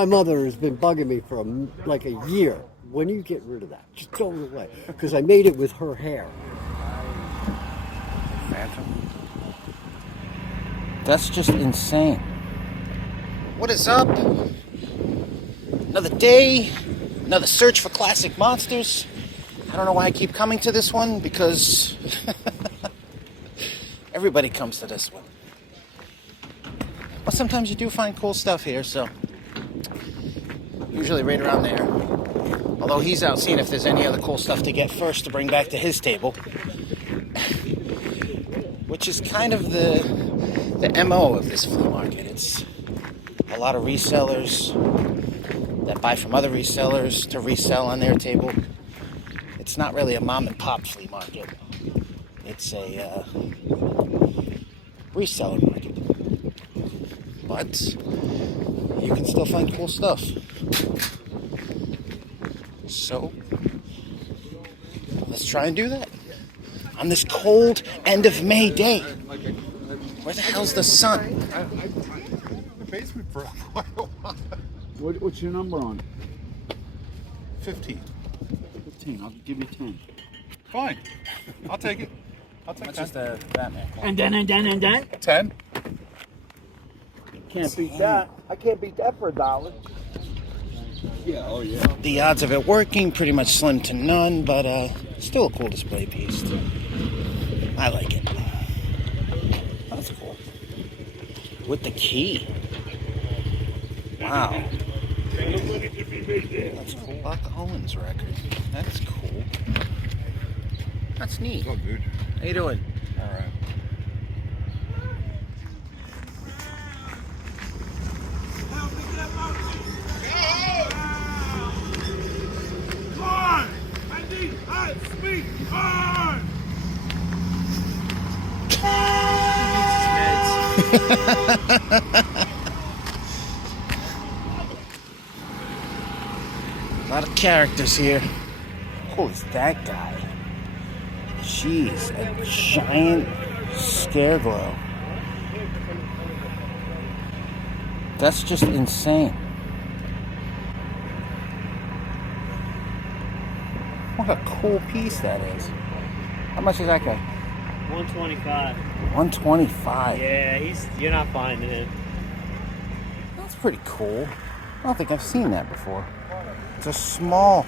My mother has been bugging me for like a year. When you get rid of that, just throw it away. Because I made it with her hair. Phantom. That's just insane. What is up? Another day, another search for classic monsters. I don't know why I keep coming to this one, because everybody comes to this one. But sometimes you do find cool stuff here, so usually right around there. Although he's out seeing if there's any other cool stuff to get first to bring back to his table. Which is kind of the MO of this flea market. It's a lot of resellers that buy from other resellers to resell on their table. It's not really a mom and pop flea market. It's a reseller market. But you can still find cool stuff. So let's try and do that on this cold end of May day. Where the hell's the sun? I've been in the basement for quite a while. What's your number on? 15. 15. I'll give you 10. Fine. I'll take it. I'll take That's 10. just a Batman. And then. 10. Can't beat that. I can't beat that for $1. Yeah. Oh yeah. The odds of it working pretty much slim to none, but still a cool display piece. I like it. That's cool. With the key. Wow. That's a Buck Owens record. That's cool. That's neat. What's up, dude? How you doing? All right. A lot of characters here. Who's that guy? Jeez, a giant scareglow. That's just insane. What a cool piece that is. How much is that guy? 125. 125. Yeah, you're not finding it. That's pretty cool. I don't think I've seen that before. It's a small.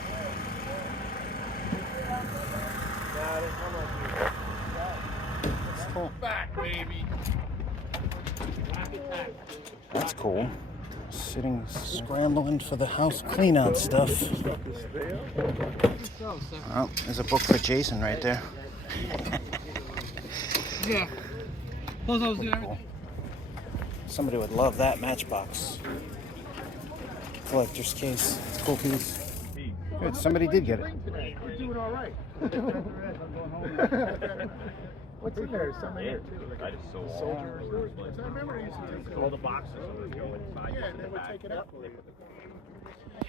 That's cool. That's cool. Sitting, scrambling for the house clean out stuff. Oh, there's a book for Jason right there. Yeah. Cool. Somebody would love that Matchbox collector's case. It's a cool piece. Good, somebody did get it. You're doing all right. What's in there? Something here too. I just sold Soldiers. I remember I used to take all the boxes. So they go inside. Yeah, and they would take it out for you.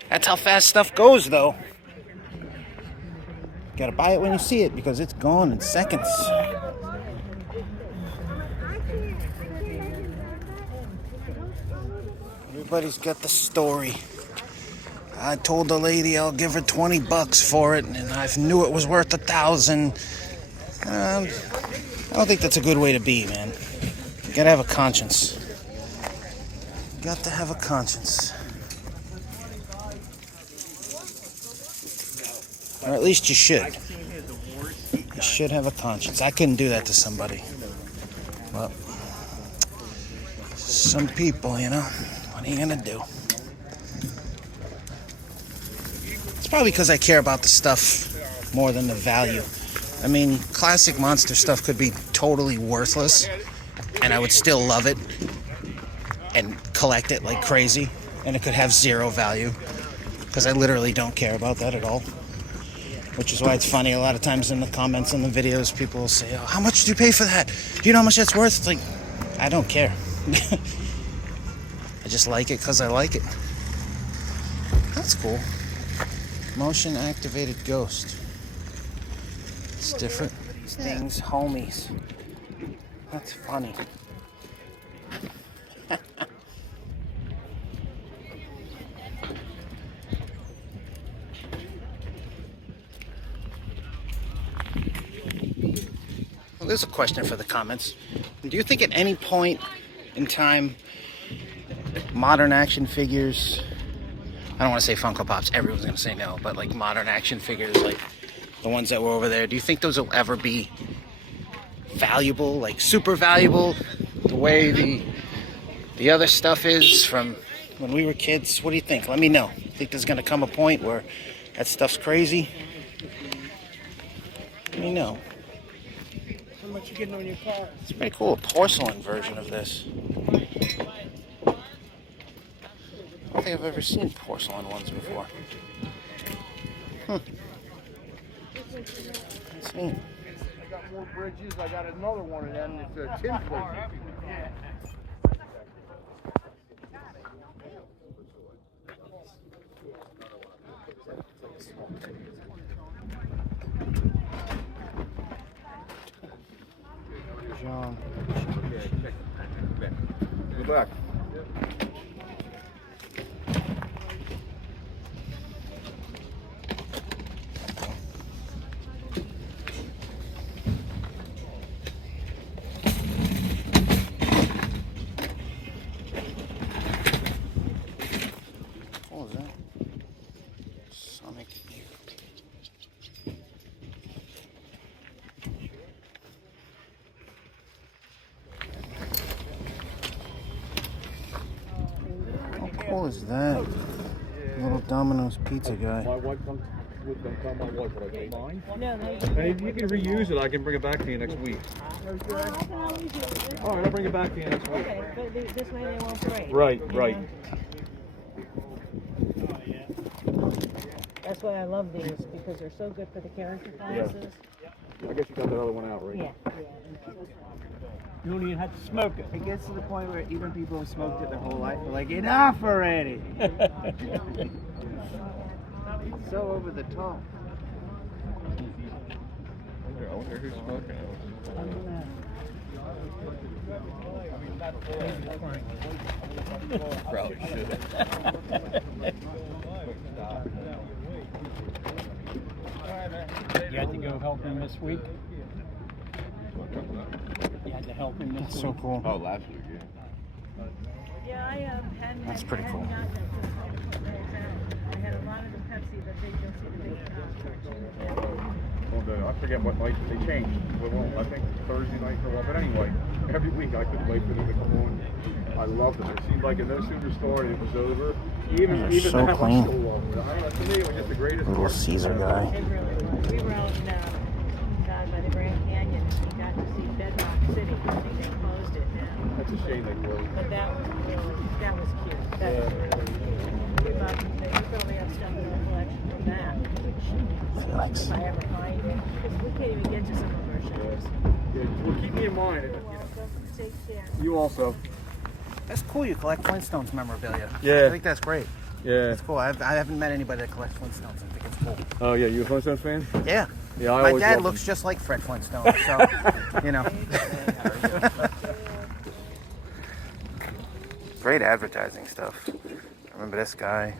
That's how fast stuff goes, though. Gotta buy it when you see it, because it's gone in seconds. Everybody's got the story. I told the lady I'll give her $20 for it, and I knew it was worth $1,000. I don't think that's a good way to be, man. You gotta have a conscience. You got to have a conscience. Or at least you should. You should have a conscience. I couldn't do that to somebody. Well, some people, you know, what are you gonna do? It's probably because I care about the stuff more than the value. I mean, classic monster stuff could be totally worthless, and I would still love it and collect it like crazy, and it could have zero value, because I literally don't care about that at all. Which is why it's funny, a lot of times in the comments on the videos, people will say, oh, how much did you pay for that? Do you know how much that's worth? It's like, I don't care. I just like it because I like it. That's cool. Motion activated ghost. It's different. These things, homies. That's funny. Well, there's a question for the comments. Do you think at any point in time, modern action figures, I don't want to say Funko Pops, everyone's going to say no, but like modern action figures, like the ones that were over there, do you think those will ever be valuable, like super valuable, the way the other stuff is from when we were kids? What do you think? Let me know. Think there's going to come a point where that stuff's crazy? Let me know. How much you getting on your car? It's pretty cool, a porcelain version of this. I don't think I've ever seen porcelain ones before. Let's see. I got more bridges. I got another one of them. It's a tin plate. John. Good luck. What was that? Sonic Youth. How cool is that? Little Domino's pizza guy. My wife comes with them. Tell my wife what I made. No, they Hey, if you can reuse it, I can bring it back to you next week. I can always use it. All right, I'll bring it back to you next week. Okay, but this way they won't break. Right, you right. know? That's why I love these, because they're so good for the character classes. I guess you got that other one out, right? Yeah. You don't even have to smoke it. It gets to the point where even people who smoked it their whole life are like, enough already! So over the top. I wonder who's smoking it. Probably should. You had to go help him this week. You had to help him this That's week. so cool. Oh, last week, yeah. Yeah, I hadn't. That's pretty cool. I had a lot of the Pepsi that they don't see the big Well, I forget what night they changed. Well, I think Thursday night for a while. But anyway, every week I couldn't wait for them to come on. I loved them. It seemed like no sooner started, it was over. Even so now, clean. I'm still loving it. To me, it was just the greatest. Little part. Caesar guy. It really was. We were out down by the Grand Canyon, and we got to see Bedrock City. I think they closed it now. That's a shame they closed. But that was cute. That was really cute. We probably have stuff in our collection from that, which Thanks. if I ever find it, because we can't even get to some of our shows. Yeah, well, keep me in mind. You're welcome. Take care. You also. That's cool. You collect Flintstones memorabilia. Yeah. I think that's great. Yeah. It's cool. I haven't met anybody that collects Flintstones. I think it's cool. Oh yeah, you a Flintstones fan? Yeah. Yeah, I My always dad loved looks them. just like Fred Flintstone, so, you know. Great advertising stuff. I remember this guy.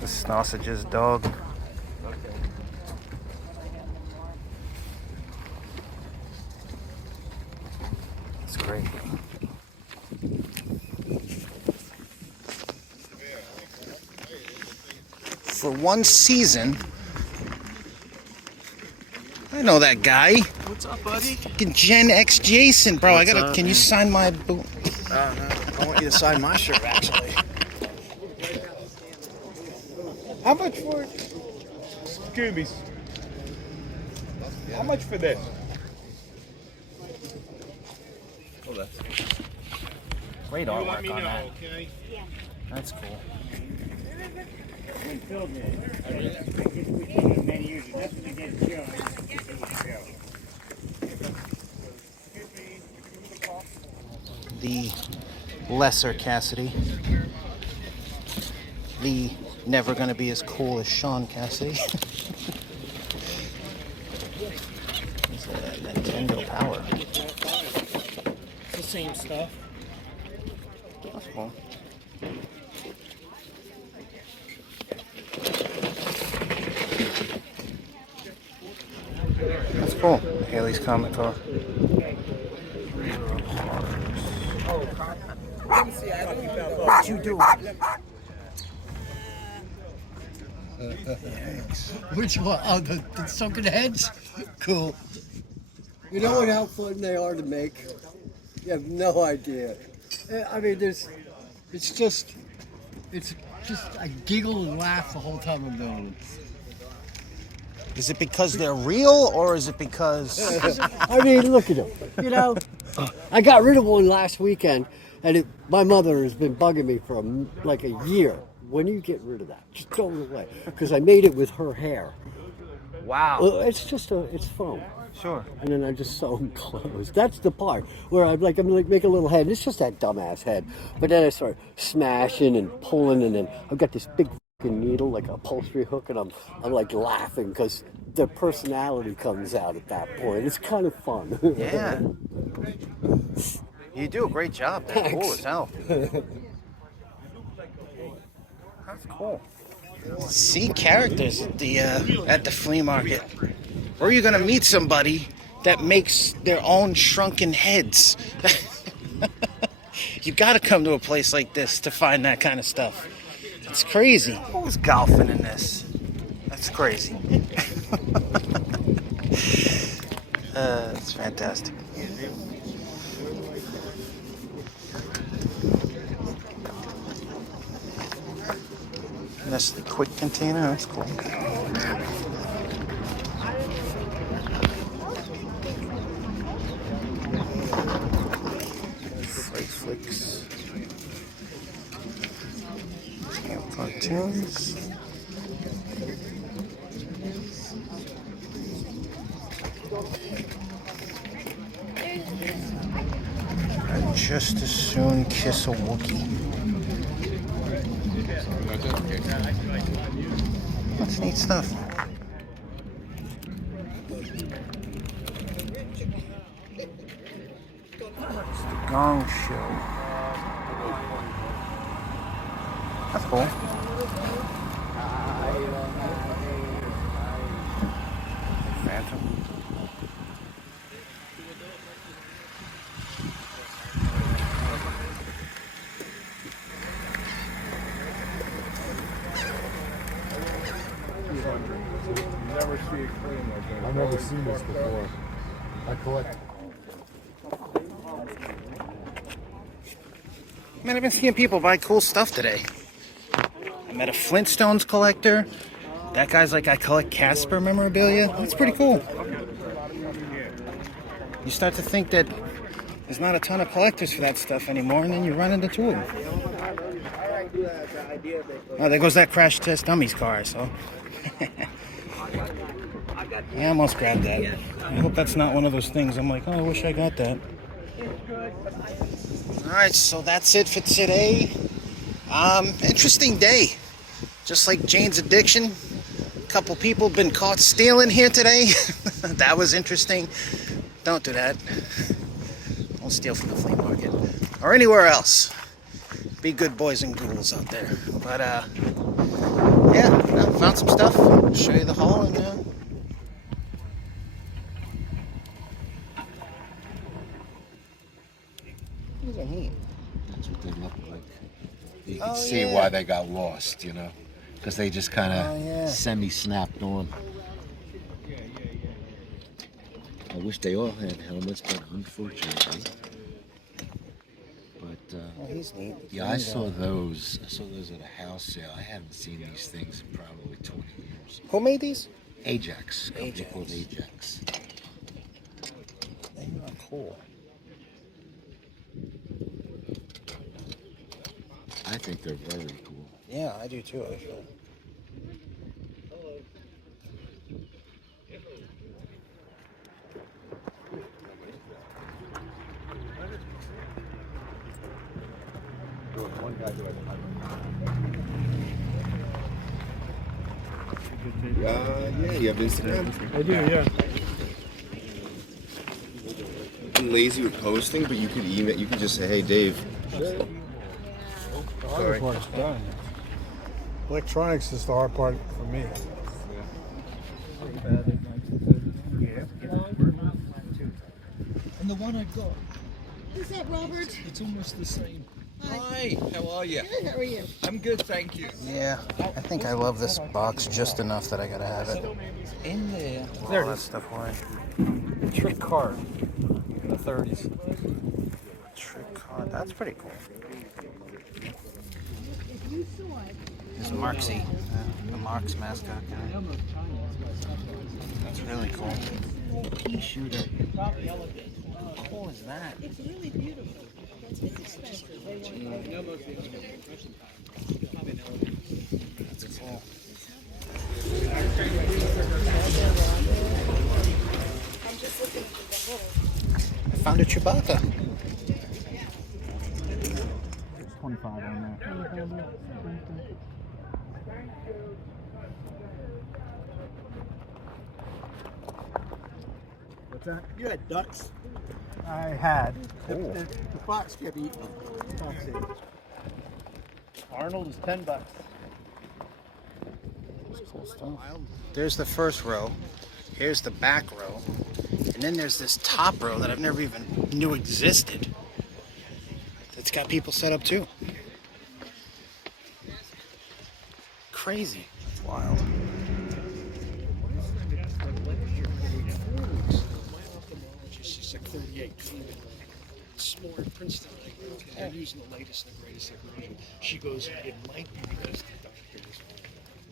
The Sausages dog. That's great. For one season, I know that guy. What's up, buddy? Fucking Gen X Jason, bro. What's I gotta. up, Can you man? sign my boot? I want you to sign my shirt, actually. How much for Scoobies? How much for this? Great artwork on that. That's cool. The lesser Cassidy. The never gonna be as cool as Sean Cassidy. It's Nintendo Power. It's the same stuff. That's cool. cool. Haley's comic car. What you do? Which one? Oh, the sunken heads? Cool. You know how fun they are to make? You have no idea. I mean, it's just, I giggle and laugh the whole time I'm doing them. Is it because they're real, or is it because... I mean, look at them. You know, I got rid of one last weekend, and my mother has been bugging me for like a year. When do you get rid of that? Just throw it away. Because I made it with her hair. Wow. Well, it's just it's foam. Sure. And then I just sew them closed. That's the part where I'm like make a little head. It's just that dumbass head. But then I start smashing and pulling, and then I've got this big fucking needle, like a upholstery hook, and I'm like laughing because their personality comes out at that point. It's kind of fun. Yeah. You do a great job. That's cool as hell. That's cool. See characters at the flea market. Or you're gonna meet somebody that makes their own shrunken heads. You gotta come to a place like this to find that kind of stuff. It's crazy. Who's golfing in this? That's crazy. It's fantastic. That's the quick container. That's cool. Flicks. Camp cartoons. I'd just as soon kiss a Wookiee. That's neat stuff. It's the Gong Show. That's cool. Phantom. Never see it clean like that. I've never seen this before. I collect. Man, I've been seeing people buy cool stuff today. I met a Flintstones collector. That guy's like, I collect Casper memorabilia. That's pretty cool. You start to think that there's not a ton of collectors for that stuff anymore, and then you run into two of them. Oh, there goes that Crash Test Dummies car, so. Yeah, I almost grabbed that. I hope that's not one of those things I'm like, oh, I wish I got that. Alright, so that's it for today. Interesting day. Just like Jane's addiction. A couple people been caught stealing here today. That was interesting. Don't do that. Don't steal from the flea market. Or anywhere else. Be good boys and ghouls out there. But, yeah, found some stuff. I'll show you the haul and, what does it mean? That's what they look like. You can see why they got lost, you know, because they just kind of semi-snapped on. I wish they all had helmets, but unfortunately. But he's neat. yeah, I saw those. I saw those at a house sale. I haven't seen these things in probably 20 years. Who made these? Ajax. A company called Ajax. They are cool. I think they're very cool. Yeah, I do too, actually. Yeah, you have Instagram? I do, yeah. I'm lazy with posting, but you could email. You could just say, "Hey, Dave." The hard part's done. Electronics is the hard part for me. Yeah. And the one I got, Is that Robert? it's almost the same. Hi, how are you? Good, how are you? I'm good, thank you. Yeah, I think I love this box just enough that I gotta have it. In there. There all that stuff away. Trick card. In the 30s. Trick card. That's pretty cool. This is Marksy, the Marks mascot guy. That's really cool. Pea shooter. How cool is that? It's really beautiful. It's expensive. That's cool. I'm just looking at the little. I found a Chewbacca. 25 on that. What's that? You had ducks. I had. The fox kept eating them. Fox ate them. Arnold is $10. Cool stuff. There's the first row. Here's the back row. And then there's this top row that I've never even knew existed. That's got people set up too. Crazy. That's wild. She's like 38. Smart Princeton. They're using the latest and greatest technology. She goes, it might be because the doctors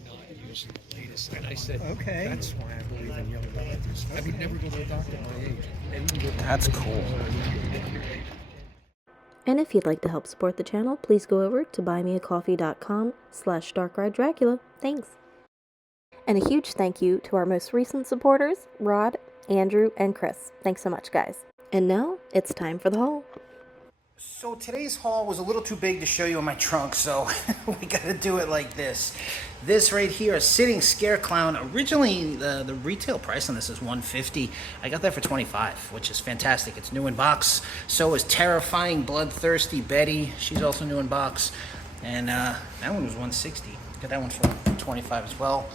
are not using the latest. And I said, Okay. That's why I believe in young doctors. I would never go to a doctor my age. And even go That's cool. And if you'd like to help support the channel, please go over to buymeacoffee.com/darkridedracula. Thanks. And a huge thank you to our most recent supporters, Rod, Andrew, and Chris. Thanks so much, guys. And now, it's time for the haul. So today's haul was a little too big to show you in my trunk, so we gotta do it like this. This right here, a sitting scare clown. Originally, the retail price on this is $150. I got that for $25, which is fantastic. It's new in box. So is Terrifying Bloodthirsty Betty. She's also new in box. And that one was $160. Got that one for $25 as well.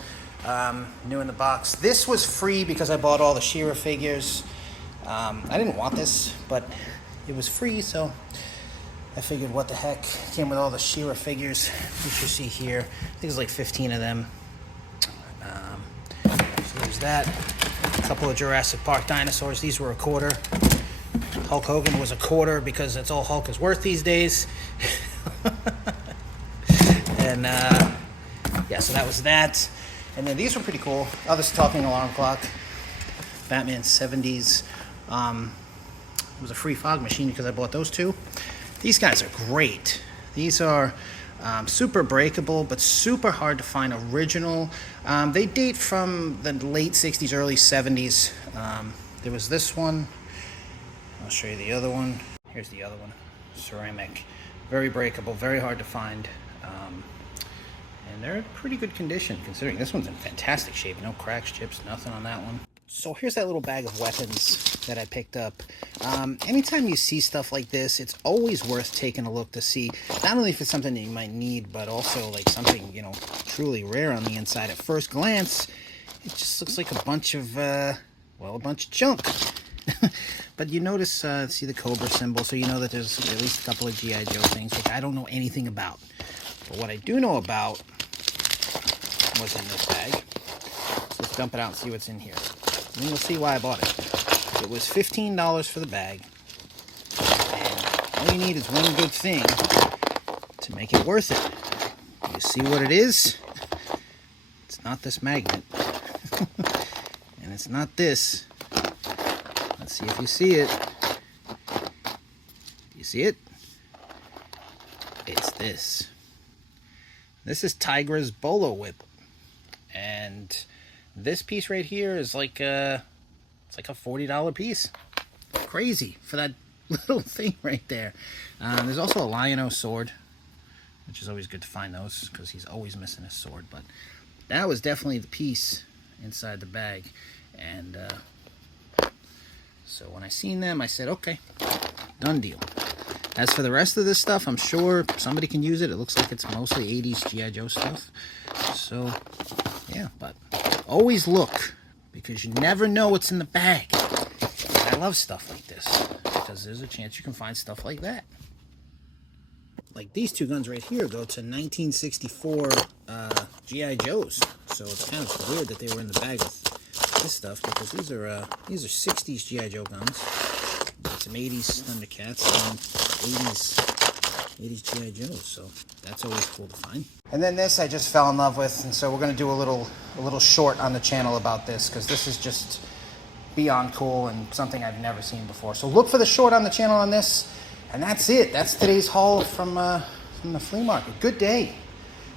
New in the box. This was free because I bought all the She-Ra figures. I didn't want this, but it was free, so I figured what the heck. Came with all the She-Ra figures, which you see here. I think there's like 15 of them. So there's that. A couple of Jurassic Park dinosaurs. These were $25. Hulk Hogan was $25 because that's all Hulk is worth these days. And yeah, so that was that. And then these were pretty cool. Oh, this talking alarm clock. Batman 70s. It was a free fog machine because I bought those two. These guys are great. These are super breakable, but super hard to find original. They date from the late 60s, early 70s. There was this one. I'll show you the other one. Here's the other one. Ceramic. Very breakable, very hard to find. And they're in pretty good condition, considering this one's in fantastic shape. No cracks, chips, nothing on that one. So here's that little bag of weapons that I picked up. Anytime you see stuff like this, it's always worth taking a look to see not only if it's something that you might need, but also like something, you know, truly rare on the inside. At first glance, it just looks like a bunch of, well, a bunch of junk. But you notice, see the Cobra symbol, so you know that there's at least a couple of G.I. Joe things, which I don't know anything about. But what I do know about was in this bag. So let's dump it out and see what's in here. And you'll see why I bought it. It was $15 for the bag. And all you need is one good thing to make it worth it. You see what it is? It's not this magnet. And it's not this. Let's see if you see it. You see it? It's this. This is Tigra's Bolo Whip. And this piece right here is like it's like a $40 piece. Crazy for that little thing right there. There's also a Lion-O sword, which is always good to find those because he's always missing his sword. But that was definitely the piece inside the bag. And so when I seen them, I said, okay, done deal. As for the rest of this stuff, I'm sure somebody can use it. It looks like it's mostly 80s G.I. Joe stuff. So, yeah, but always look, because you never know what's in the bag. I love stuff like this. this, because there's a chance you can find stuff like that. Like these two guns right here go to 1964 G.I. Joes. So it's kind of weird that they were in the bag with this stuff, because these are 60s G.I. Joe guns. Some 80s Thundercats and 80s G.I. Joes. So that's always cool to find. And then this I just fell in love with, and so we're gonna do a little short on the channel about this, because this is just beyond cool and something I've never seen before. So look for the short on the channel on this. And that's it. That's today's haul from the flea market. Good day.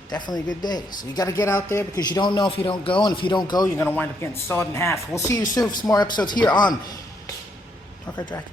Definitely a good day. So you got to get out there, because you don't know if you don't go. And if you don't go, you're going to wind up getting sawed in half. We'll see you soon for some more episodes here on Dark Art Draft.